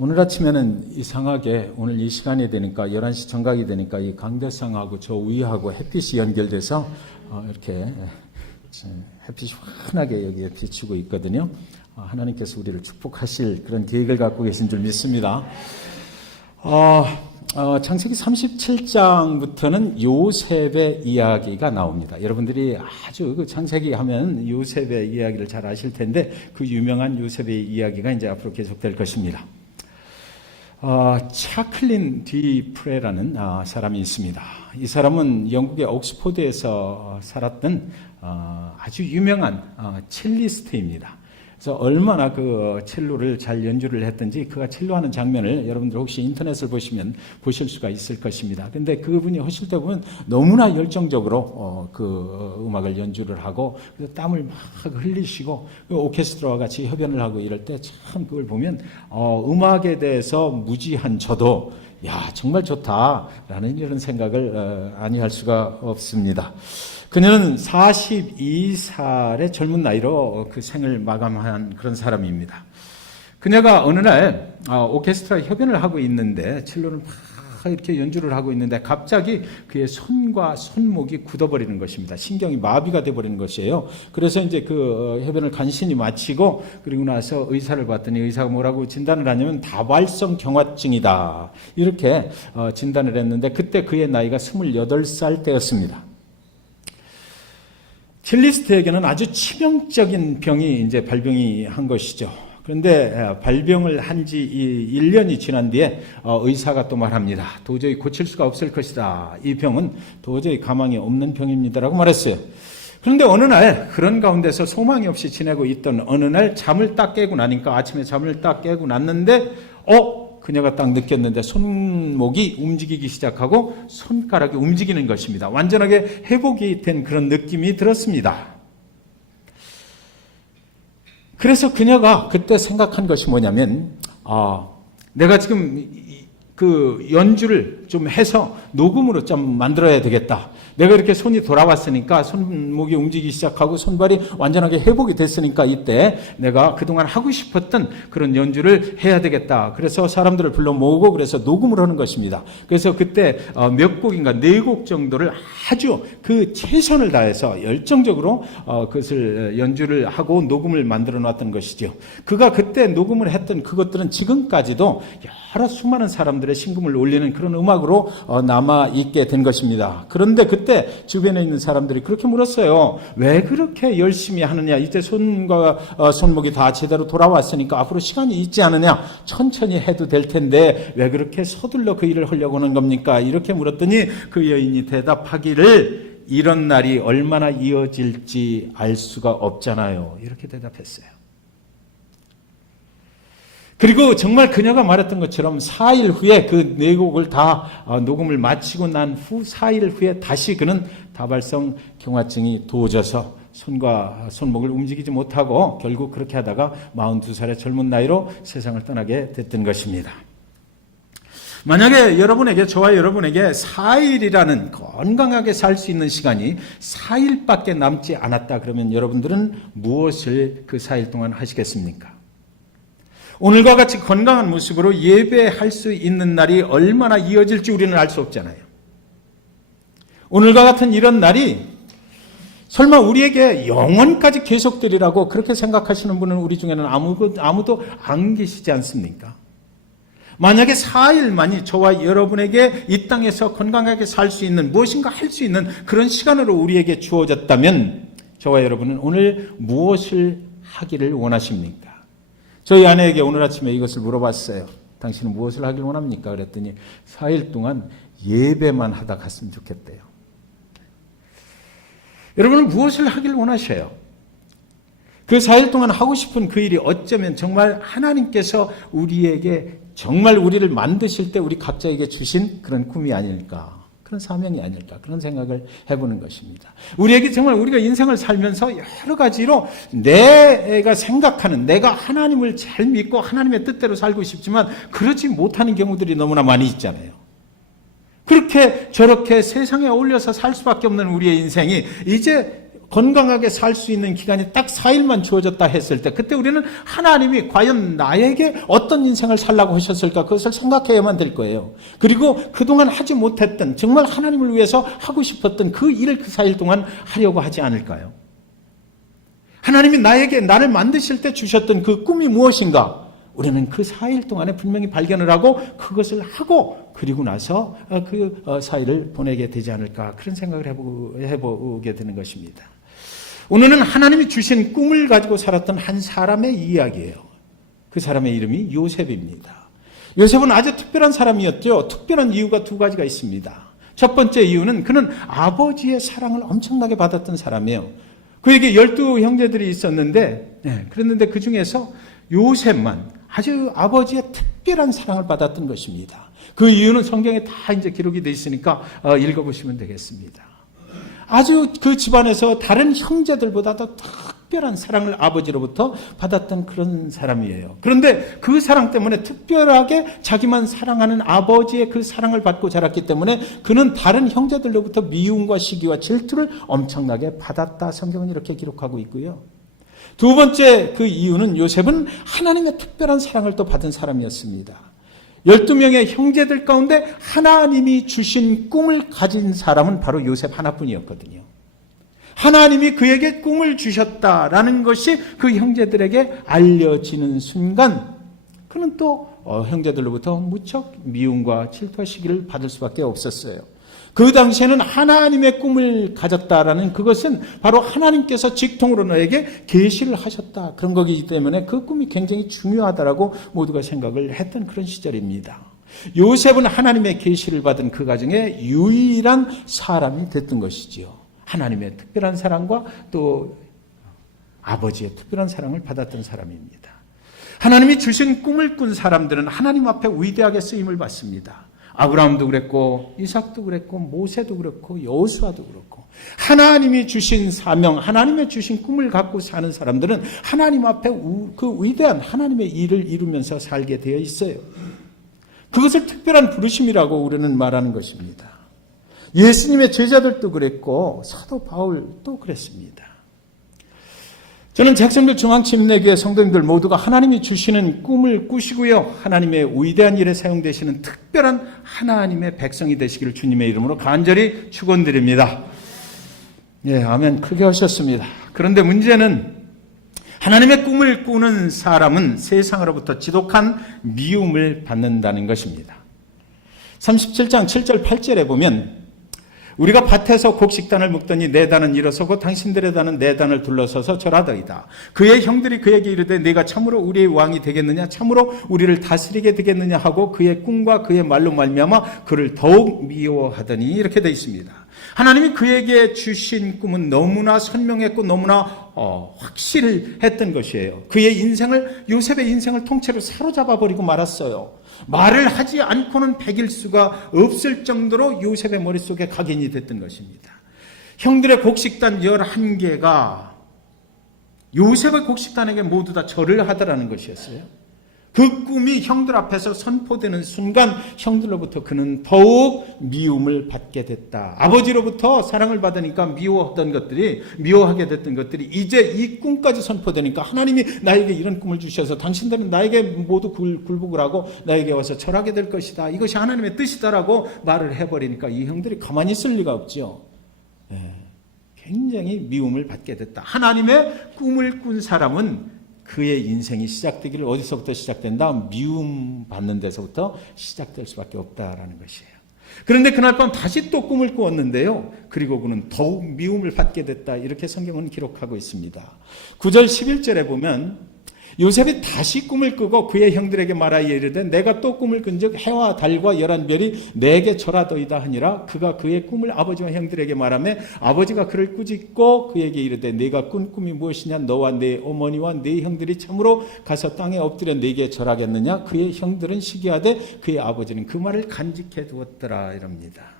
오늘 아침에는 이상하게 오늘 이 시간이 되니까 11시 정각이 되니까 이 강대상하고 저 위하고 햇빛이 연결돼서 이렇게 햇빛이 환하게 여기에 비추고 있거든요. 하나님께서 우리를 축복하실 그런 계획을 갖고 계신 줄 믿습니다. 창세기 37장부터는 요셉의 이야기가 나옵니다. 여러분들이 아주 그 창세기 하면 요셉의 이야기를 잘 아실 텐데 그 유명한 요셉의 이야기가 이제 앞으로 계속될 것입니다. 차클린 디프레라는 사람이 있습니다. 이 사람은 영국의 옥스포드에서 살았던 아주 유명한 첼리스트입니다. 그래서 얼마나 그 첼로를 잘 연주를 했든지 그가 첼로하는 장면을 여러분들 혹시 인터넷을 보시면 보실 수가 있을 것입니다. 근데 그분이 하실 때 보면 너무나 열정적으로 그 음악을 연주를 하고 땀을 막 흘리시고 오케스트라와 같이 협연을 하고 이럴 때 참 그걸 보면 음악에 대해서 무지한 저도 야 정말 좋다라는 이런 생각을 아니할 수가 없습니다. 그녀는 42살의 젊은 나이로 그 생을 마감한 그런 사람입니다. 그녀가 어느 날 오케스트라 협연을 하고 있는데 첼로를 막 이렇게 연주를 하고 있는데 갑자기 그의 손과 손목이 굳어버리는 것입니다. 신경이 마비가 돼버리는 것이에요. 그래서 이제 그 협연을 간신히 마치고 그리고 나서 의사를 봤더니 의사가 뭐라고 진단을 하냐면 다발성 경화증이다 이렇게 진단을 했는데 그때 그의 나이가 28살 때였습니다. 첼리스트에게는 아주 치명적인 병이 이제 발병이 한 것이죠. 그런데 발병을 한 지 1년이 지난 뒤에 의사가 또 말합니다. 도저히 고칠 수가 없을 것이다. 이 병은 도저히 가망이 없는 병입니다라고 말했어요. 그런데 어느 날 그런 가운데서 소망이 없이 지내고 있던 어느 날 잠을 딱 깨고 나니까 아침에 잠을 딱 깨고 났는데 그녀가 딱 느꼈는데 손목이 움직이기 시작하고 손가락이 움직이는 것입니다. 완전하게 회복이 된 그런 느낌이 들었습니다. 그래서 그녀가 그때 생각한 것이 뭐냐면 내가 지금 그 연주를 좀 해서 녹음으로 좀 만들어야 되겠다. 내가 이렇게 손이 돌아왔으니까 손목이 움직이기 시작하고 손발이 완전하게 회복이 됐으니까 이때 내가 그동안 하고 싶었던 그런 연주를 해야 되겠다. 그래서 사람들을 불러 모으고 그래서 녹음을 하는 것입니다. 그래서 그때 몇 곡인가 4곡 정도를 아주 그 최선을 다해서 열정적으로 그것을 연주를 하고 녹음을 만들어 놨던 것이죠. 그가 그때 녹음을 했던 그것들은 지금까지도 여러 수많은 사람들의 심금을 울리는 그런 음악으로 남아있게 된 것입니다. 그런데 그때 주변에 있는 사람들이 그렇게 물었어요. 왜 그렇게 열심히 하느냐? 이제 손과 손목이 다 제대로 돌아왔으니까 앞으로 시간이 있지 않느냐? 천천히 해도 될 텐데 왜 그렇게 서둘러 그 일을 하려고 하는 겁니까? 이렇게 물었더니 그 여인이 대답하기를 이런 날이 얼마나 이어질지 알 수가 없잖아요. 이렇게 대답했어요. 그리고 정말 그녀가 말했던 것처럼 4일 후에 그 4곡을 다 녹음을 마치고 난 후 4일 후에 다시 그는 다발성 경화증이 도져서 손과 손목을 움직이지 못하고 결국 그렇게 하다가 42살의 젊은 나이로 세상을 떠나게 됐던 것입니다. 만약에 여러분에게 저와 여러분에게 4일이라는 건강하게 살 수 있는 시간이 4일밖에 남지 않았다 그러면 여러분들은 무엇을 그 4일 동안 하시겠습니까? 오늘과 같이 건강한 모습으로 예배할 수 있는 날이 얼마나 이어질지 우리는 알 수 없잖아요. 오늘과 같은 이런 날이 설마 우리에게 영원까지 계속되리라고 그렇게 생각하시는 분은 우리 중에는 아무도 안 계시지 않습니까? 만약에 4일만이 저와 여러분에게 이 땅에서 건강하게 살 수 있는 무엇인가 할 수 있는 그런 시간으로 우리에게 주어졌다면 저와 여러분은 오늘 무엇을 하기를 원하십니까? 저희 아내에게 오늘 아침에 이것을 물어봤어요. 당신은 무엇을 하길 원합니까? 그랬더니 4일 동안 예배만 하다 갔으면 좋겠대요. 여러분은 무엇을 하길 원하셔요? 그 4일 동안 하고 싶은 그 일이 어쩌면 정말 하나님께서 우리에게 정말 우리를 만드실 때 우리 각자에게 주신 그런 꿈이 아닐까? 그런 사명이 아닐까 그런 생각을 해보는 것입니다. 우리에게 정말 우리가 인생을 살면서 여러 가지로 내가 생각하는 내가 하나님을 잘 믿고 하나님의 뜻대로 살고 싶지만 그렇지 못하는 경우들이 너무나 많이 있잖아요. 그렇게 저렇게 세상에 어울려서 살 수밖에 없는 우리의 인생이 이제 건강하게 살 수 있는 기간이 딱 4일만 주어졌다 했을 때 그때 우리는 하나님이 과연 나에게 어떤 인생을 살라고 하셨을까 그것을 생각해야만 될 거예요. 그리고 그동안 하지 못했던 정말 하나님을 위해서 하고 싶었던 그 일을 그 4일 동안 하려고 하지 않을까요? 하나님이 나를 만드실 때 주셨던 그 꿈이 무엇인가? 우리는 그 4일 동안에 분명히 발견을 하고 그것을 하고 그리고 나서 그 4일을 보내게 되지 않을까 그런 생각을 해보게 되는 것입니다. 오늘은 하나님이 주신 꿈을 가지고 살았던 한 사람의 이야기예요. 그 사람의 이름이 요셉입니다. 요셉은 아주 특별한 사람이었죠. 특별한 이유가 두 가지가 있습니다. 첫 번째 이유는 그는 아버지의 사랑을 엄청나게 받았던 사람이에요. 그에게 12형제들이 있었는데 그랬는데 그 중에서 요셉만 아주 아버지의 특별한 사랑을 받았던 것입니다. 그 이유는 성경에 다 이제 기록이 되어 있으니까 읽어보시면 되겠습니다. 아주 그 집안에서 다른 형제들보다도 특별한 사랑을 아버지로부터 받았던 그런 사람이에요. 그런데 그 사랑 때문에 특별하게 자기만 사랑하는 아버지의 그 사랑을 받고 자랐기 때문에 그는 다른 형제들로부터 미움과 시기와 질투를 엄청나게 받았다. 성경은 이렇게 기록하고 있고요. 두 번째 그 이유는 요셉은 하나님의 특별한 사랑을 또 받은 사람이었습니다. 12명의 형제들 가운데 하나님이 주신 꿈을 가진 사람은 바로 요셉 하나뿐이었거든요. 하나님이 그에게 꿈을 주셨다라는 것이 그 형제들에게 알려지는 순간 그는 또 형제들로부터 무척 미움과 질투와 시기를 받을 수밖에 없었어요. 그 당시에는 하나님의 꿈을 가졌다라는 그것은 바로 하나님께서 직통으로 너에게 계시를 하셨다. 그런 거기 때문에 그 꿈이 굉장히 중요하다라고 모두가 생각을 했던 그런 시절입니다. 요셉은 하나님의 계시를 받은 그 가정에 유일한 사람이 됐던 것이지요. 하나님의 특별한 사랑과 또 아버지의 특별한 사랑을 받았던 사람입니다. 하나님이 주신 꿈을 꾼 사람들은 하나님 앞에 위대하게 쓰임을 받습니다. 아브라함도 그랬고 이삭도 그랬고 모세도 그렇고 여호수아도 그렇고 하나님이 주신 사명, 하나님의 주신 꿈을 갖고 사는 사람들은 하나님 앞에 그 위대한 하나님의 일을 이루면서 살게 되어 있어요. 그것을 특별한 부르심이라고 우리는 말하는 것입니다. 예수님의 제자들도 그랬고 사도 바울도 그랬습니다. 저는 잭슨빌 중앙침례교회 성도님들 모두가 하나님이 주시는 꿈을 꾸시고요. 하나님의 위대한 일에 사용되시는 특별한 하나님의 백성이 되시기를 주님의 이름으로 간절히 축원드립니다. 예, 아멘. 크게 하셨습니다. 그런데 문제는 하나님의 꿈을 꾸는 사람은 세상으로부터 지독한 미움을 받는다는 것입니다. 37장 7절 8절에 보면 우리가 밭에서 곡식단을 묶더니 내 단은 일어서고 당신들의 단은 내 단을 둘러서서 절하더이다. 그의 형들이 그에게 이르되 네가 참으로 우리의 왕이 되겠느냐 참으로 우리를 다스리게 되겠느냐 하고 그의 꿈과 그의 말로 말미암아 그를 더욱 미워하더니 이렇게 되어 있습니다. 하나님이 그에게 주신 꿈은 너무나 선명했고 너무나 확실했던 것이에요. 그의 인생을 요셉의 인생을 통째로 사로잡아 버리고 말았어요. 말을 하지 않고는 배길 수가 없을 정도로 요셉의 머릿속에 각인이 됐던 것입니다. 형들의 곡식단 11개가 요셉의 곡식단에게 모두 다 절을 하더라는 것이었어요. 그 꿈이 형들 앞에서 선포되는 순간 형들로부터 그는 더욱 미움을 받게 됐다. 아버지로부터 사랑을 받으니까 미워하게 됐던 것들이 이제 이 꿈까지 선포되니까 하나님이 나에게 이런 꿈을 주셔서 당신들은 나에게 모두 굴복을 하고 나에게 와서 절하게 될 것이다. 이것이 하나님의 뜻이다라고 말을 해버리니까 이 형들이 가만히 있을 리가 없죠. 굉장히 미움을 받게 됐다. 하나님의 꿈을 꾼 사람은 그의 인생이 시작되기를 어디서부터 시작된다? 미움 받는 데서부터 시작될 수밖에 없다라는 것이에요. 그런데 그날 밤 다시 또 꿈을 꾸었는데요. 그리고 그는 더욱 미움을 받게 됐다. 이렇게 성경은 기록하고 있습니다. 9절 11절에 보면 요셉이 다시 꿈을 꾸고 그의 형들에게 말하여 이르되 내가 또 꿈을 꾼즉 해와 달과 11별이 내게 절하더이다 하니라. 그가 그의 꿈을 아버지와 형들에게 말하며 아버지가 그를 꾸짖고 그에게 이르되 네가 꾼 꿈이 무엇이냐 너와 네 어머니와 네 형들이 참으로 가서 땅에 엎드려 네게 절하겠느냐. 그의 형들은 시기하되 그의 아버지는 그 말을 간직해 두었더라 이럽니다.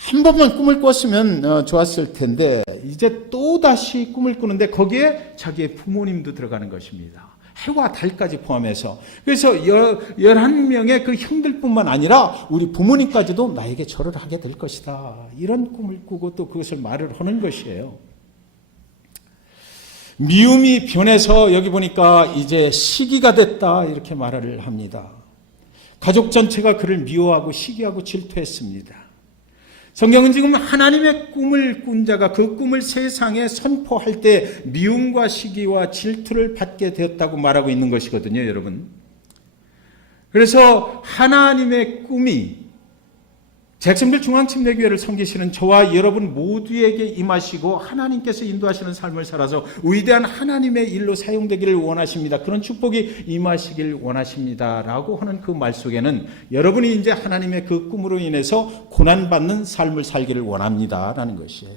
한 번만 꿈을 꿨으면 좋았을 텐데 이제 또 다시 꿈을 꾸는데 거기에 자기의 부모님도 들어가는 것입니다. 해와 달까지 포함해서. 그래서 11명의 그 형들뿐만 아니라 우리 부모님까지도 나에게 절을 하게 될 것이다. 이런 꿈을 꾸고 또 그것을 말을 하는 것이에요. 미움이 변해서 여기 보니까 이제 시기가 됐다 이렇게 말을 합니다. 가족 전체가 그를 미워하고 시기하고 질투했습니다. 성경은 지금 하나님의 꿈을 꾼 자가 그 꿈을 세상에 선포할 때 미움과 시기와 질투를 받게 되었다고 말하고 있는 것이거든요, 여러분. 그래서 하나님의 꿈이 잭슨빌 중앙침례교회를 섬기시는 저와 여러분 모두에게 임하시고 하나님께서 인도하시는 삶을 살아서 위대한 하나님의 일로 사용되기를 원하십니다. 그런 축복이 임하시길 원하십니다. 라고 하는 그 말 속에는 여러분이 이제 하나님의 그 꿈으로 인해서 고난받는 삶을 살기를 원합니다. 라는 것이에요.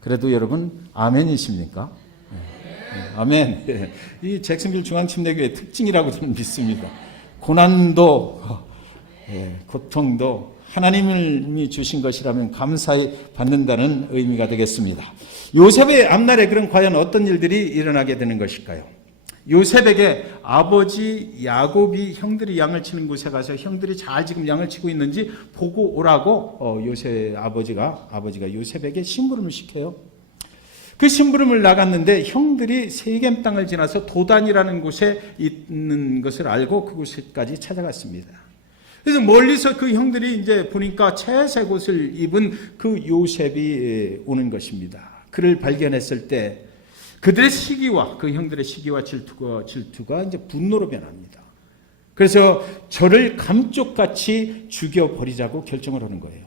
그래도 여러분 아멘이십니까? 네, 아멘. 이 잭슨빌 중앙침례교회의 특징이라고 저는 믿습니다. 고난도 고통도 하나님이 주신 것이라면 감사히 받는다는 의미가 되겠습니다. 요셉의 앞날에 그럼 과연 어떤 일들이 일어나게 되는 것일까요? 요셉에게 아버지 야곱이 형들이 양을 치는 곳에 가서 형들이 잘 지금 양을 치고 있는지 보고 오라고 요셉 아버지가 요셉에게 심부름을 시켜요. 그 심부름을 나갔는데 형들이 세겜 땅을 지나서 도단이라는 곳에 있는 것을 알고 그곳까지 찾아갔습니다. 그래서 멀리서 그 형들이 이제 보니까 채색 옷을 입은 그 요셉이 오는 것입니다. 그를 발견했을 때 그들의 시기와 그 형들의 시기와 질투가 이제 분노로 변합니다. 그래서 저를 감쪽같이 죽여버리자고 결정을 하는 거예요.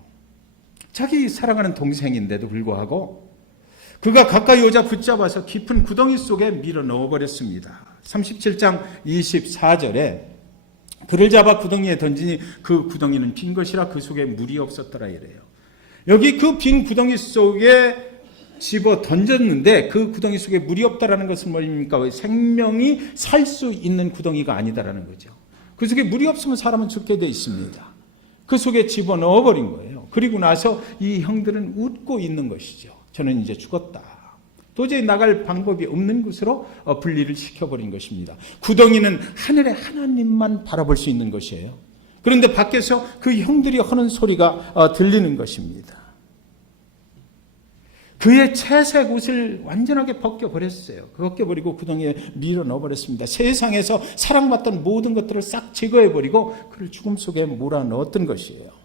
자기 사랑하는 동생인데도 불구하고 그가 가까이 오자 붙잡아서 깊은 구덩이 속에 밀어 넣어버렸습니다. 37장 24절에 그를 잡아 구덩이에 던지니 그 구덩이는 빈 것이라 그 속에 물이 없었더라 이래요. 여기 그 빈 구덩이 속에 집어 던졌는데 그 구덩이 속에 물이 없다라는 것은 뭐입니까? 생명이 살 수 있는 구덩이가 아니다라는 거죠. 그 속에 물이 없으면 사람은 죽게 돼 있습니다. 그 속에 집어 넣어버린 거예요. 그리고 나서 이 형들은 웃고 있는 것이죠. 저는 이제 죽었다. 도저히 나갈 방법이 없는 곳으로 분리를 시켜버린 것입니다. 구덩이는 하늘의 하나님만 바라볼 수 있는 것이에요. 그런데 밖에서 그 형들이 하는 소리가 들리는 것입니다. 그의 채색 옷을 완전하게 벗겨버렸어요. 벗겨버리고 구덩이에 밀어 넣어버렸습니다. 세상에서 사랑받던 모든 것들을 싹 제거해버리고 그를 죽음 속에 몰아넣었던 것이에요.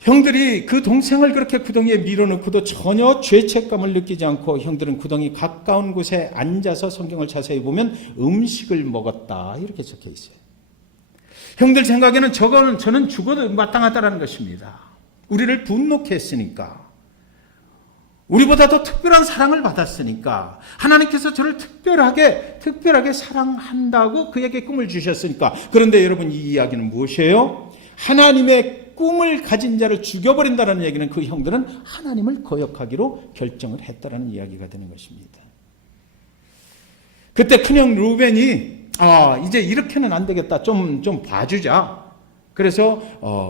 형들이 그 동생을 그렇게 구덩이에 밀어넣고도 전혀 죄책감을 느끼지 않고 형들은 구덩이 가까운 곳에 앉아서 성경을 자세히 보면 음식을 먹었다 이렇게 적혀 있어요. 형들 생각에는 저는 죽어도 마땅하다는 것입니다. 우리를 분노케 했으니까, 우리보다도 특별한 사랑을 받았으니까, 하나님께서 저를 특별하게 사랑한다고 그에게 꿈을 주셨으니까. 그런데 여러분, 이 이야기는 무엇이에요? 하나님의 꿈을 가진 자를 죽여버린다는 얘기는 그 형들은 하나님을 거역하기로 결정을 했다는 이야기가 되는 것입니다. 그때 큰형 루벤이 이제 이렇게는 안 되겠다. 좀 봐주자. 그래서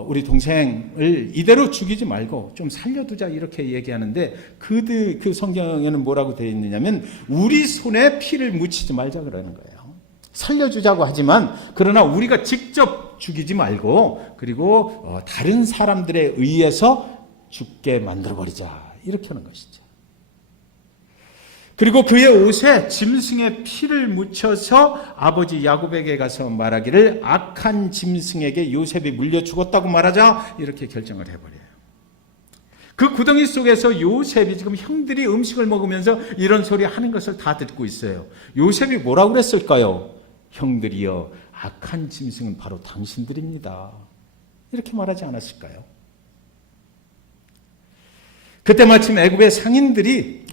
우리 동생을 이대로 죽이지 말고 좀 살려두자 이렇게 얘기하는데 그 성경에는 뭐라고 되어 있느냐면 우리 손에 피를 묻히지 말자 그러는 거예요. 살려주자고 하지만 그러나 우리가 직접 죽이지 말고 그리고 다른 사람들에 의해서 죽게 만들어버리자 이렇게 하는 것이죠. 그리고 그의 옷에 짐승의 피를 묻혀서 아버지 야곱에게 가서 말하기를 악한 짐승에게 요셉이 물려 죽었다고 말하자 이렇게 결정을 해버려요. 그 구덩이 속에서 요셉이 지금 형들이 음식을 먹으면서 이런 소리 하는 것을 다 듣고 있어요. 요셉이 뭐라고 그랬을까요? 형들이여, 악한 짐승은 바로 당신들입니다. 이렇게 말하지 않았을까요? 그때 마침 애굽의 상인들이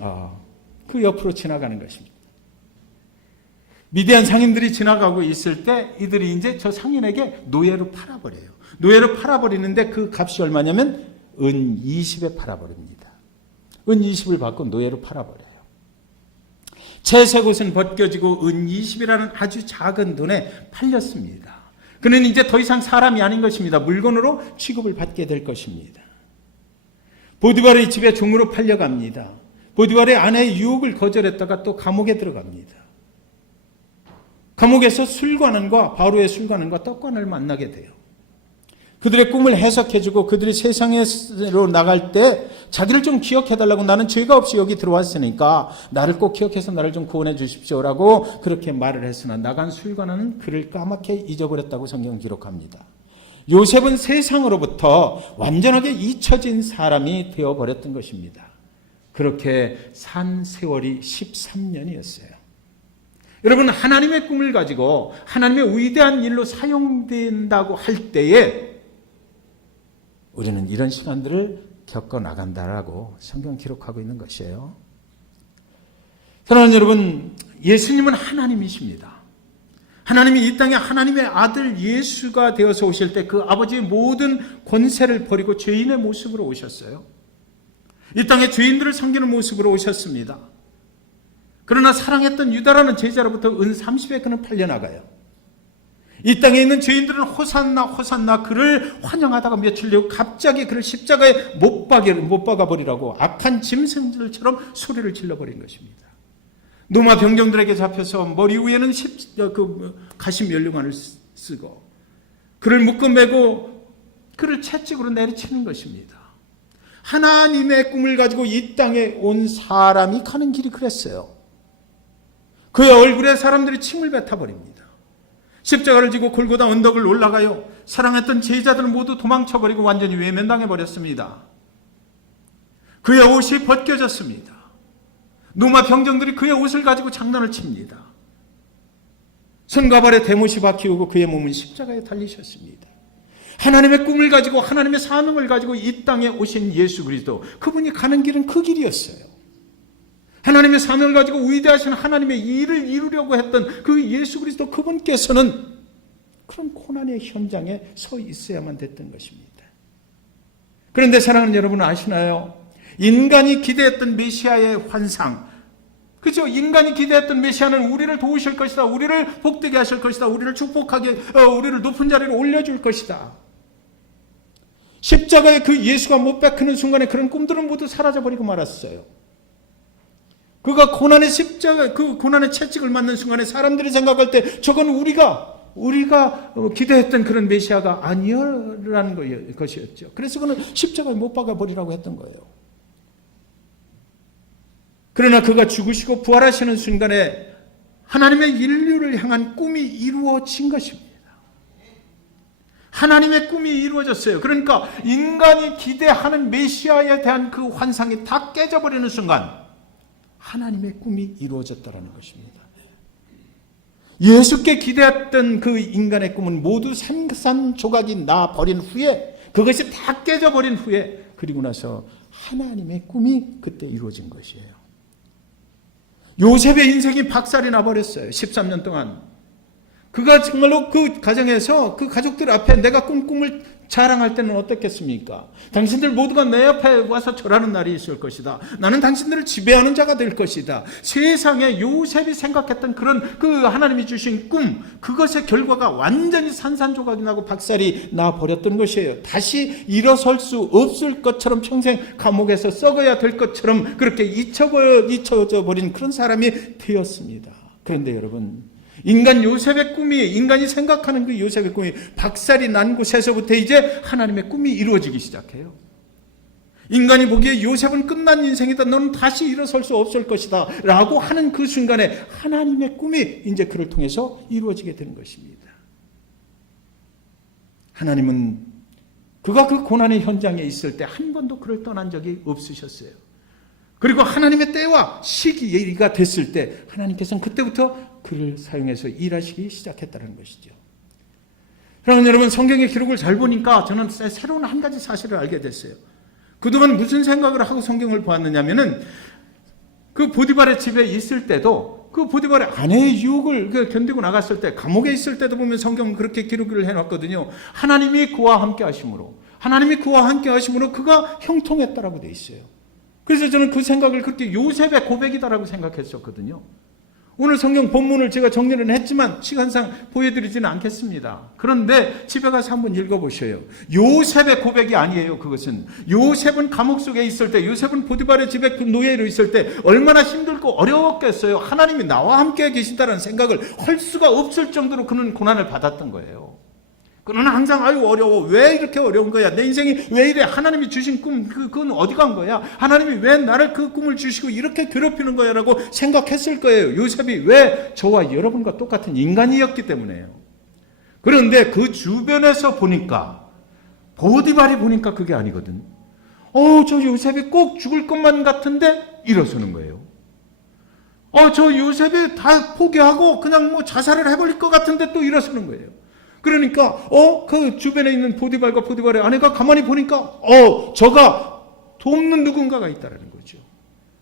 그 옆으로 지나가는 것입니다. 미디안 상인들이 지나가고 있을 때 이들이 이제 저 상인에게 노예로 팔아버려요. 노예로 팔아버리는데 그 값이 얼마냐면 은 20에 팔아버립니다. 은 20을 받고 노예로 팔아버려요. 채색 옷은 벗겨지고 은 20이라는 아주 작은 돈에 팔렸습니다. 그는 이제 더 이상 사람이 아닌 것입니다. 물건으로 취급을 받게 될 것입니다. 보디발의 집에 종으로 팔려갑니다. 보디발의 아내의 유혹을 거절했다가 또 감옥에 들어갑니다. 감옥에서 술관원과 바로의 술관원과 떡관을 만나게 돼요. 그들의 꿈을 해석해주고 그들이 세상으로 나갈 때 자기를 좀 기억해달라고, 나는 죄가 없이 여기 들어왔으니까 나를 꼭 기억해서 나를 좀 구원해 주십시오라고 그렇게 말을 했으나 나간 술관원은 그를 까맣게 잊어버렸다고 성경은 기록합니다. 요셉은 세상으로부터 완전하게 잊혀진 사람이 되어버렸던 것입니다. 그렇게 산 세월이 13년이었어요. 여러분, 하나님의 꿈을 가지고 하나님의 위대한 일로 사용된다고 할 때에 우리는 이런 시간들을 겪어나간다라고 성경 기록하고 있는 것이에요. 사랑하는 여러분, 예수님은 하나님이십니다. 하나님이 이 땅에 하나님의 아들 예수가 되어서 오실 때 그 아버지의 모든 권세를 버리고 죄인의 모습으로 오셨어요. 이 땅에 죄인들을 섬기는 모습으로 오셨습니다. 그러나 사랑했던 유다라는 제자로부터 은 30에 그는 팔려나가요. 이 땅에 있는 죄인들은 호산나 호산나 그를 환영하다가 며칠 뒤에 갑자기 그를 십자가에 못 박아버리라고 악한 짐승들처럼 소리를 질러버린 것입니다. 노마 병정들에게 잡혀서 머리 위에는 가심 연료관을 쓰고 그를 묶어매고 그를 채찍으로 내리치는 것입니다. 하나님의 꿈을 가지고 이 땅에 온 사람이 가는 길이 그랬어요. 그의 얼굴에 사람들이 침을 뱉어버립니다. 십자가를 지고 골고다 언덕을 올라가요. 사랑했던 제자들은 모두 도망쳐버리고 완전히 외면당해버렸습니다. 그의 옷이 벗겨졌습니다. 노마 병정들이 그의 옷을 가지고 장난을 칩니다. 손과 발에 대못이 박히고 그의 몸은 십자가에 달리셨습니다. 하나님의 꿈을 가지고 하나님의 사명을 가지고 이 땅에 오신 예수 그리스도, 그분이 가는 길은 그 길이었어요. 하나님의 사명을 가지고 위대하신 하나님의 일을 이루려고 했던 그 예수 그리스도, 그분께서는 그런 고난의 현장에 서 있어야만 됐던 것입니다. 그런데 사랑하는 여러분 아시나요? 인간이 기대했던 메시아의 환상, 그렇죠? 인간이 기대했던 메시아는 우리를 도우실 것이다, 우리를 복되게 하실 것이다, 우리를 축복하게, 우리를 높은 자리로 올려줄 것이다. 십자가에 그 예수가 못 박히는 순간에 그런 꿈들은 모두 사라져버리고 말았어요. 그가 고난의 십자가, 그 고난의 채찍을 맞는 순간에 사람들이 생각할 때 저건 우리가 기대했던 그런 메시아가 아니라는 것이었죠. 그래서 그는 십자가에 못 박아버리라고 했던 거예요. 그러나 그가 죽으시고 부활하시는 순간에 하나님의 인류를 향한 꿈이 이루어진 것입니다. 하나님의 꿈이 이루어졌어요. 그러니까 인간이 기대하는 메시아에 대한 그 환상이 다 깨져버리는 순간 하나님의 꿈이 이루어졌다는 것입니다. 예수께 기대했던 그 인간의 꿈은 모두 산산조각이 나버린 후에, 그것이 다 깨져버린 후에, 그리고 나서 하나님의 꿈이 그때 이루어진 것이에요. 요셉의 인생이 박살이 나버렸어요. 13년 동안. 그가 정말로 그 가정에서 그 가족들 앞에 내가 꾼 꿈을 자랑할 때는 어떻겠습니까? 당신들 모두가 내 옆에 와서 절하는 날이 있을 것이다. 나는 당신들을 지배하는 자가 될 것이다. 세상에 요셉이 생각했던 그런 그 하나님이 주신 꿈, 그것의 결과가 완전히 산산조각이 나고 박살이 나버렸던 것이에요. 다시 일어설 수 없을 것처럼 평생 감옥에서 썩어야 될 것처럼 그렇게 잊혀져 버린 그런 사람이 되었습니다. 그런데 여러분, 인간이 생각하는 그 요셉의 꿈이 박살이 난 곳에서부터 이제 하나님의 꿈이 이루어지기 시작해요. 인간이 보기에 요셉은 끝난 인생이다, 너는 다시 일어설 수 없을 것이다 라고 하는 그 순간에 하나님의 꿈이 이제 그를 통해서 이루어지게 되는 것입니다. 하나님은 그가 그 고난의 현장에 있을 때 한 번도 그를 떠난 적이 없으셨어요. 그리고 하나님의 때와 시기가 됐을 때 하나님께서는 그때부터 그를 사용해서 일하시기 시작했다는 것이죠. 그러면 여러분, 성경의 기록을 잘 보니까 저는 새로운 한 가지 사실을 알게 됐어요. 그동안 무슨 생각을 하고 성경을 보았느냐면은 그 보디발의 집에 있을 때도 그 보디발의 아내의 유혹을 견디고 나갔을 때, 감옥에 있을 때도 보면 성경은 그렇게 기록을 해놨거든요. 하나님이 그와 함께 하심으로 그가 형통했다라고 돼 있어요. 그래서 저는 그 생각을 그렇게 요셉의 고백이다라고 생각했었거든요. 오늘 성경 본문을 제가 정리는 했지만 시간상 보여드리지는 않겠습니다. 그런데 집에 가서 한번 읽어보셔요. 요셉의 고백이 아니에요. 그것은 요셉은 감옥 속에 있을 때, 요셉은 보디발의 집에 노예로 있을 때 얼마나 힘들고 어려웠겠어요. 하나님이 나와 함께 계신다는 생각을 할 수가 없을 정도로 그는 고난을 받았던 거예요. 그는 항상 아유 어려워. 왜 이렇게 어려운 거야? 내 인생이 왜 이래? 하나님이 주신 꿈 그건 어디 간 거야? 하나님이 왜 나를 그 꿈을 주시고 이렇게 괴롭히는 거야? 라고 생각했을 거예요. 요셉이 왜 저와 여러분과 똑같은 인간이었기 때문에요. 그런데 그 주변에서 보니까 보디발이 보니까 그게 아니거든. 저 요셉이 꼭 죽을 것만 같은데 일어서는 거예요. 저 요셉이 다 포기하고 그냥 뭐 자살을 해버릴 것 같은데 또 일어서는 거예요. 그러니까 그 주변에 있는 보디발과 보디발의 아내가 가만히 보니까 저가 돕는 누군가가 있다라는 거죠.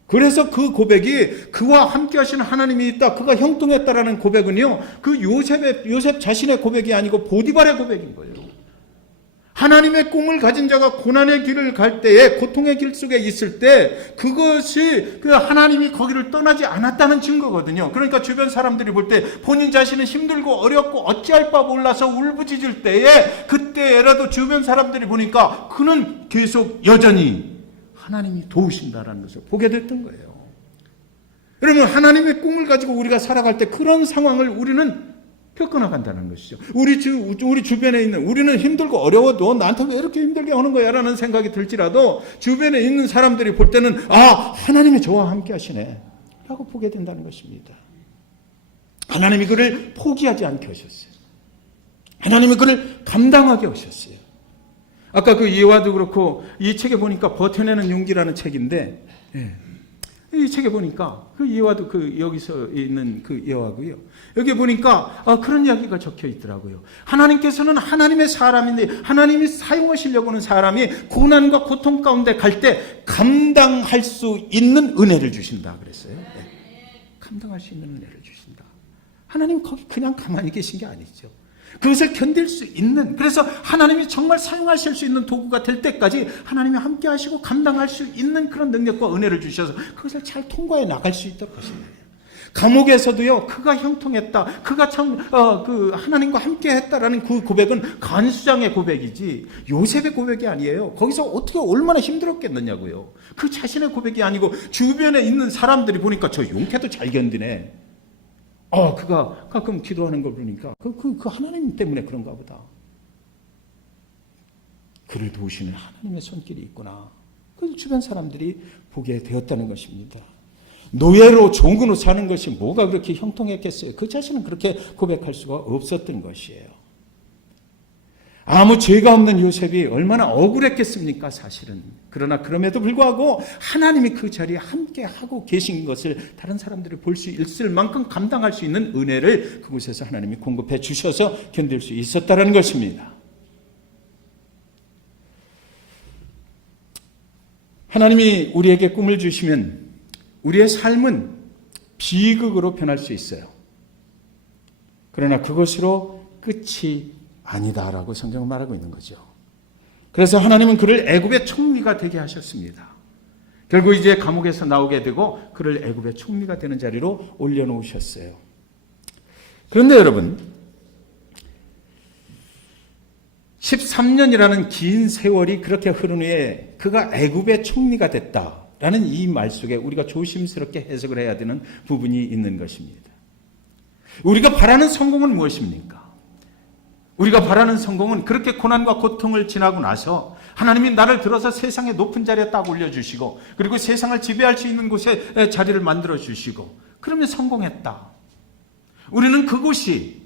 그래서 그 고백이 그와 함께 하시는 하나님이 있다, 그가 형통했다라는 고백은요, 그 요셉 자신의 고백이 아니고 보디발의 고백인 거예요. 하나님의 꿈을 가진 자가 고난의 길을 갈 때에, 고통의 길 속에 있을 때 그것이 그 하나님이 거기를 떠나지 않았다는 증거거든요. 그러니까 주변 사람들이 볼 때 본인 자신은 힘들고 어렵고 어찌할 바 몰라서 울부짖을 때에, 그때라도 주변 사람들이 보니까 그는 계속 여전히 하나님이 도우신다는 것을 보게 됐던 거예요. 여러분, 하나님의 꿈을 가지고 우리가 살아갈 때 그런 상황을 우리는 겪어나간다는 것이죠. 우리 주변에 있는, 우리는 힘들고 어려워도 나한테 왜 이렇게 힘들게 하는 거야? 라는 생각이 들지라도 주변에 있는 사람들이 볼 때는 하나님이 저와 함께 하시네 라고 보게 된다는 것입니다. 하나님이 그를 포기하지 않게 하셨어요. 하나님이 그를 감당하게 하셨어요. 아까 그 예화도 그렇고, 이 책에 보니까 버텨내는 용기라는 책인데, 이 책에 보니까 그 예화도 여기서 있는 그 예화고요. 여기 보니까 그런 이야기가 적혀 있더라고요. 하나님께서는 하나님의 사람인데, 하나님이 사용하시려고 하는 사람이 고난과 고통 가운데 갈 때 감당할 수 있는 은혜를 주신다 그랬어요. 감당할 수 있는 은혜를 주신다. 하나님 거기 그냥 가만히 계신 게 아니죠. 그것을 견딜 수 있는, 그래서 하나님이 정말 사용하실 수 있는 도구가 될 때까지 하나님이 함께 하시고 감당할 수 있는 그런 능력과 은혜를 주셔서 그것을 잘 통과해 나갈 수 있다고 하시는 거예요. 감옥에서도요, 그가 형통했다, 그가 참 하나님과 함께 했다라는 그 고백은 간수장의 고백이지 요셉의 고백이 아니에요. 거기서 어떻게 얼마나 힘들었겠느냐고요. 그 자신의 고백이 아니고 주변에 있는 사람들이 보니까 저 용태도 잘 견디네, 그가 가끔 기도하는 걸 보니까 그 하나님 때문에 그런가 보다. 그를 도우시는 하나님의 손길이 있구나. 그래서 주변 사람들이 보게 되었다는 것입니다. 노예로 종군으로 사는 것이 뭐가 그렇게 형통했겠어요? 그 자신은 그렇게 고백할 수가 없었던 것이에요. 아무 죄가 없는 요셉이 얼마나 억울했겠습니까, 사실은. 그러나 그럼에도 불구하고 하나님이 그 자리에 함께 하고 계신 것을 다른 사람들이 볼 수 있을 만큼 감당할 수 있는 은혜를 그곳에서 하나님이 공급해 주셔서 견딜 수 있었다는 것입니다. 하나님이 우리에게 꿈을 주시면 우리의 삶은 비극으로 변할 수 있어요. 그러나 그것으로 끝이 아니다라고 성경은 말하고 있는 거죠. 그래서 하나님은 그를 애굽의 총리가 되게 하셨습니다. 결국 이제 감옥에서 나오게 되고 그를 애굽의 총리가 되는 자리로 올려놓으셨어요. 그런데 여러분, 13년이라는 긴 세월이 그렇게 흐른 후에 그가 애굽의 총리가 됐다라는 이 말 속에 우리가 조심스럽게 해석을 해야 되는 부분이 있는 것입니다. 우리가 바라는 성공은 무엇입니까? 우리가 바라는 성공은 그렇게 고난과 고통을 지나고 나서 하나님이 나를 들어서 세상의 높은 자리에 딱 올려주시고, 그리고 세상을 지배할 수 있는 곳에 자리를 만들어 주시고, 그러면 성공했다. 우리는 그곳이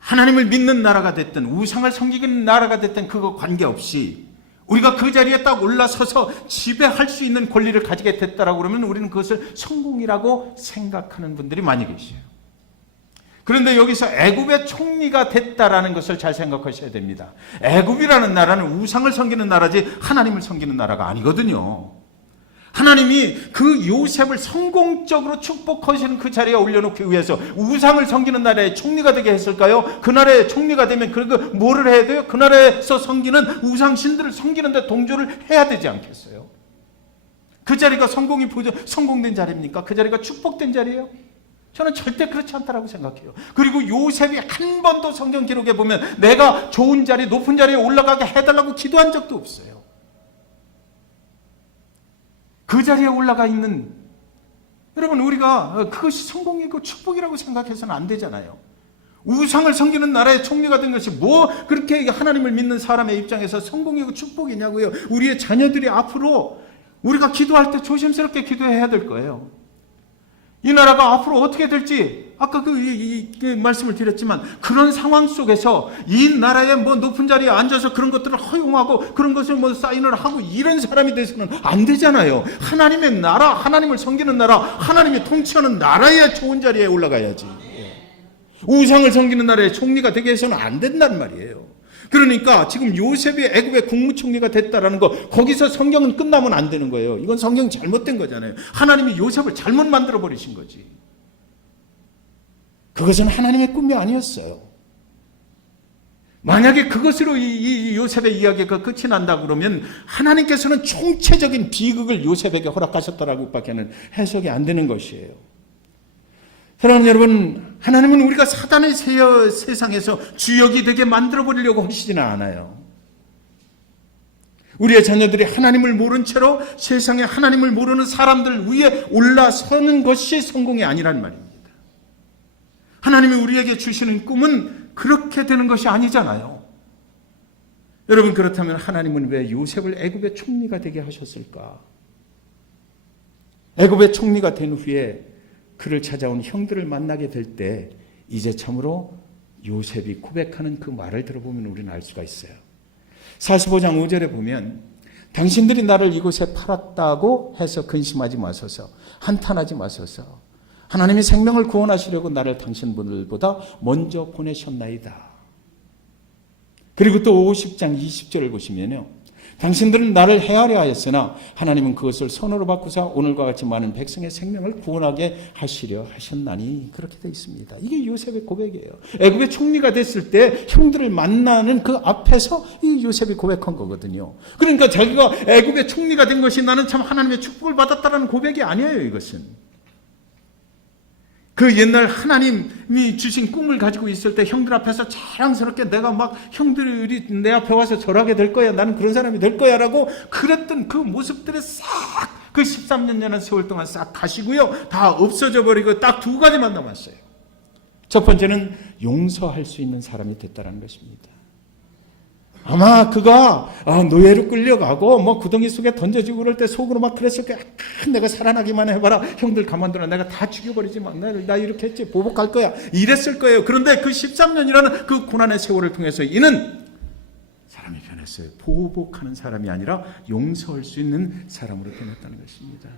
하나님을 믿는 나라가 됐든 우상을 섬기는 나라가 됐든 그거 관계없이 우리가 그 자리에 딱 올라서서 지배할 수 있는 권리를 가지게 됐다라고 그러면 우리는 그것을 성공이라고 생각하는 분들이 많이 계세요. 그런데 여기서 애굽의 총리가 됐다라는 것을 잘 생각하셔야 됩니다. 애굽이라는 나라는 우상을 섬기는 나라지 하나님을 섬기는 나라가 아니거든요. 하나님이 그 요셉을 성공적으로 축복하시는 그 자리에 올려놓기 위해서 우상을 섬기는 나라의 총리가 되게 했을까요? 그 나라의 총리가 되면 뭐를 해야 돼요? 그 나라에서 섬기는 우상신들을 섬기는데 동조를 해야 되지 않겠어요? 그 자리가 성공된 자리입니까? 그 자리가 축복된 자리예요? 저는 절대 그렇지 않다라고 생각해요. 그리고 요셉이 한 번도 성경 기록에 보면 내가 좋은 자리, 높은 자리에 올라가게 해달라고 기도한 적도 없어요. 그 자리에 올라가 있는, 여러분, 우리가 그것이 성공이고 축복이라고 생각해서는 안 되잖아요. 우상을 섬기는 나라의 총리가 된 것이 뭐 그렇게 하나님을 믿는 사람의 입장에서 성공이고 축복이냐고요. 우리의 자녀들이 앞으로 우리가 기도할 때 조심스럽게 기도해야 될 거예요. 이 나라가 앞으로 어떻게 될지, 아까 그 말씀을 드렸지만, 그런 상황 속에서 이 나라의 뭐 높은 자리에 앉아서 그런 것들을 허용하고 그런 것을 뭐 사인을 하고 이런 사람이 돼서는 안 되잖아요. 하나님의 나라, 하나님을 섬기는 나라, 하나님이 통치하는 나라의 좋은 자리에 올라가야지. 우상을 섬기는 나라의 총리가 되게 해서는 안 된다는 말이에요. 그러니까 지금 요셉이 애굽의 국무총리가 됐다라는 거, 거기서 성경은 끝나면 안 되는 거예요. 이건 성경이 잘못된 거잖아요. 하나님이 요셉을 잘못 만들어 버리신 거지. 그것은 하나님의 꿈이 아니었어요. 만약에 그것으로 이 요셉의 이야기가 끝이 난다 그러면 하나님께서는 총체적인 비극을 요셉에게 허락하셨다라고 밖에는 해석이 안 되는 것이에요. 사랑하는 여러분, 하나님은 우리가 사단의 세상에서 주역이 되게 만들어버리려고 하시지는 않아요. 우리의 자녀들이 하나님을 모른 채로 세상에 하나님을 모르는 사람들 위에 올라서는 것이 성공이 아니란 말입니다. 하나님이 우리에게 주시는 꿈은 그렇게 되는 것이 아니잖아요. 여러분, 그렇다면 하나님은 왜 요셉을 애굽의 총리가 되게 하셨을까? 애굽의 총리가 된 후에 그를 찾아온 형들을 만나게 될 때 이제 참으로 요셉이 고백하는 그 말을 들어보면 우리는 알 수가 있어요. 45장 5절에 보면 당신들이 나를 이곳에 팔았다고 해서 근심하지 마소서, 한탄하지 마소서. 하나님이 생명을 구원하시려고 나를 당신들보다 먼저 보내셨나이다. 그리고 또 50장 20절을 보시면요, 당신들은 나를 헤아려 하였으나 하나님은 그것을 선으로 바꾸사 오늘과 같이 많은 백성의 생명을 구원하게 하시려 하셨나니, 그렇게 되어 있습니다. 이게 요셉의 고백이에요. 애굽의 총리가 됐을 때 형들을 만나는 그 앞에서 이 요셉이 고백한 거거든요. 그러니까 자기가 애굽의 총리가 된 것이 나는 참 하나님의 축복을 받았다는 고백이 아니에요. 이것은 그 옛날 하나님이 주신 꿈을 가지고 있을 때 형들 앞에서 자랑스럽게 내가 막 형들이 내 앞에 와서 절하게 될 거야, 나는 그런 사람이 될 거야 라고 그랬던 그 모습들이 싹 그 13년이라는 세월 동안 싹 가시고요, 다 없어져 버리고 딱 두 가지만 남았어요. 첫 번째는 용서할 수 있는 사람이 됐다는 것입니다. 아마 그가 노예로 끌려가고 뭐 구덩이 속에 던져지고 그럴 때 속으로 막 그랬을 거야. 내가 살아나기만 해봐라, 형들 가만둬라, 내가 다 죽여버리지 마, 나 이렇게 했지, 보복할 거야, 이랬을 거예요. 그런데 그 13년이라는 그 고난의 세월을 통해서 이는 사람이 변했어요. 보복하는 사람이 아니라 용서할 수 있는 사람으로 변했다는 것입니다.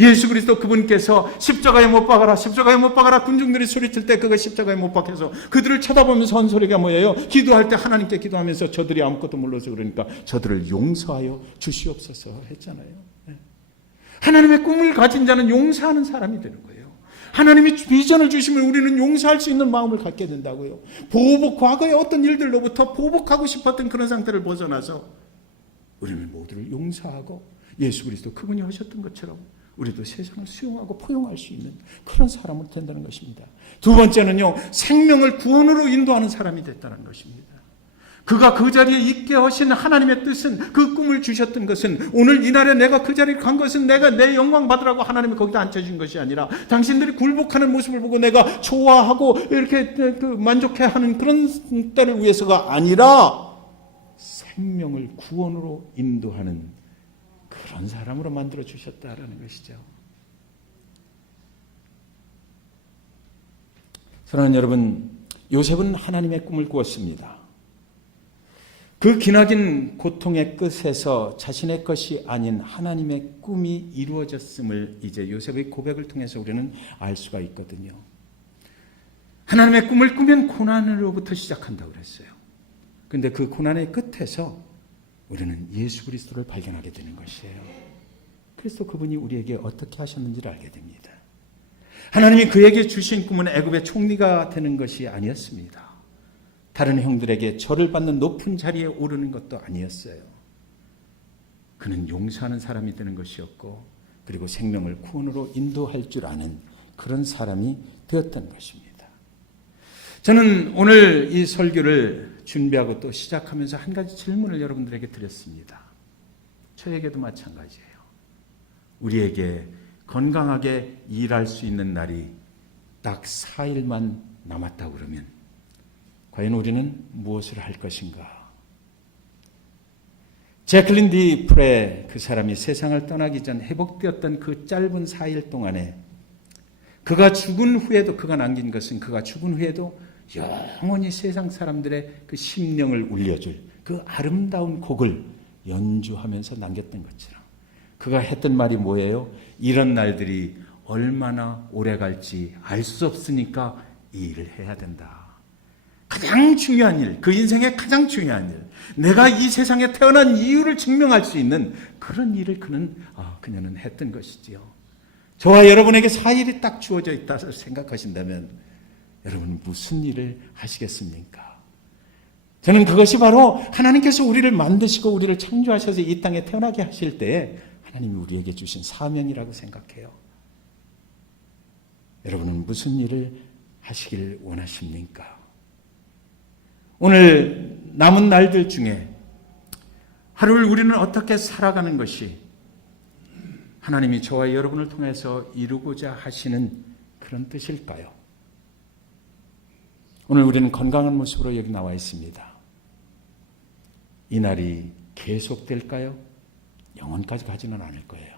예수 그리스도 그분께서 십자가에 못 박아라, 십자가에 못 박아라 군중들이 소리칠 때 그거 십자가에 못 박혀서 그들을 쳐다보면서 한 소리가 뭐예요? 기도할 때 하나님께 기도하면서 저들이 아무것도 몰라서 그러니까 저들을 용서하여 주시옵소서 했잖아요. 하나님의 꿈을 가진 자는 용서하는 사람이 되는 거예요. 하나님이 비전을 주시면 우리는 용서할 수 있는 마음을 갖게 된다고요. 과거의 어떤 일들로부터 보복하고 싶었던 그런 상태를 벗어나서 우리는 모두를 용서하고 예수 그리스도 그분이 하셨던 것처럼 우리도 세상을 수용하고 포용할 수 있는 그런 사람으로 된다는 것입니다. 두 번째는요, 생명을 구원으로 인도하는 사람이 됐다는 것입니다. 그가 그 자리에 있게 하신 하나님의 뜻은, 그 꿈을 주셨던 것은, 오늘 이날에 내가 그 자리에 간 것은 내가 내 영광 받으라고 하나님이 거기다 앉혀준 것이 아니라 당신들이 굴복하는 모습을 보고 내가 좋아하고 이렇게 만족해하는 그런 때를 위해서가 아니라 생명을 구원으로 인도하는 그런 사람으로 만들어 주셨다라는 것이죠. 사랑하는 여러분, 요셉은 하나님의 꿈을 꾸었습니다. 그 기나긴 고통의 끝에서 자신의 것이 아닌 하나님의 꿈이 이루어졌음을 이제 요셉의 고백을 통해서 우리는 알 수가 있거든요. 하나님의 꿈을 꾸면 고난으로부터 시작한다고 그랬어요. 그런데 그 고난의 끝에서 우리는 예수 그리스도를 발견하게 되는 것이에요. 그리스도 그분이 우리에게 어떻게 하셨는지를 알게 됩니다. 하나님이 그에게 주신 꿈은 애굽의 총리가 되는 것이 아니었습니다. 다른 형들에게 절을 받는 높은 자리에 오르는 것도 아니었어요. 그는 용서하는 사람이 되는 것이었고, 그리고 생명을 구원으로 인도할 줄 아는 그런 사람이 되었던 것입니다. 저는 오늘 이 설교를 준비하고 또 시작하면서 한 가지 질문을 여러분들에게 드렸습니다. 저에게도 마찬가지예요. 우리에게 건강하게 일할 수 있는 날이 딱 4일만 남았다고 그러면 과연 우리는 무엇을 할 것인가? 제클린 디 프레 그 사람이 세상을 떠나기 전 회복되었던 그 짧은 4일 동안에 그가 죽은 후에도 그가 남긴 것은 그가 죽은 후에도 영원히 세상 사람들의 그 심령을 울려줄 그 아름다운 곡을 연주하면서 남겼던 것처럼 그가 했던 말이 뭐예요? 이런 날들이 얼마나 오래 갈지 알 수 없으니까 이 일을 해야 된다. 가장 중요한 일, 그 인생의 가장 중요한 일, 내가 이 세상에 태어난 이유를 증명할 수 있는 그런 일을 그녀는 했던 것이지요. 저와 여러분에게 4일이 딱 주어져 있다고 생각하신다면 여러분 무슨 일을 하시겠습니까? 저는 그것이 바로 하나님께서 우리를 만드시고 우리를 창조하셔서 이 땅에 태어나게 하실 때 하나님이 우리에게 주신 사명이라고 생각해요. 여러분은 무슨 일을 하시길 원하십니까? 오늘 남은 날들 중에 하루를 우리는 어떻게 살아가는 것이 하나님이 저와 여러분을 통해서 이루고자 하시는 그런 뜻일까요? 오늘 우리는 건강한 모습으로 여기 나와 있습니다. 이 날이 계속될까요? 영원까지 가지는 않을 거예요.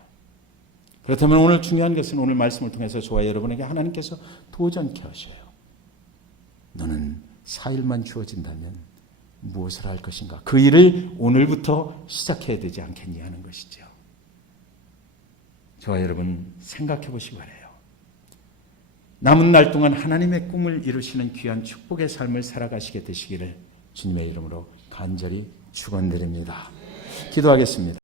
그렇다면 오늘 중요한 것은 오늘 말씀을 통해서 저와 여러분에게 하나님께서 도전케 하셔요. 너는 4일만 주어진다면 무엇을 할 것인가? 그 일을 오늘부터 시작해야 되지 않겠니 하는 것이죠. 저와 여러분 생각해 보시기 바라요. 남은 날 동안 하나님의 꿈을 이루시는 귀한 축복의 삶을 살아가시게 되시기를 주님의 이름으로 간절히 축원드립니다. 기도하겠습니다.